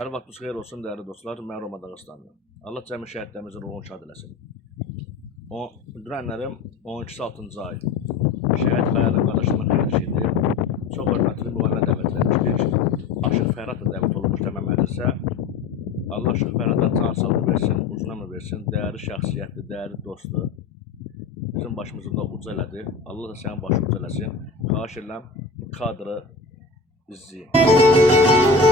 Hər vaxtınız xeyir olsun, dəyərli dostlar. Mən Roma Dağıstanlı. Allah cəmi şəhidlərimizin ruhunu şad eləsin. Dünənlərim 12-6-cı ay şəhid Xəyalın qardaşımın xeyirçiliyi çox hörmətli müğənnilə dəvət edilmişdir. Aşıq Fərhad da dəvət olunmuş təməm məclisə. Allah Aşıq Fərhada can sağlığı versin, uzun ömür versin. Dəyərli şəxsiyyətli, dəyərli dostdur. Bizim başımızı da uca elədi. Allah da sənin başı uca eləsin. Xahiş edirəm, kadrı izləyin.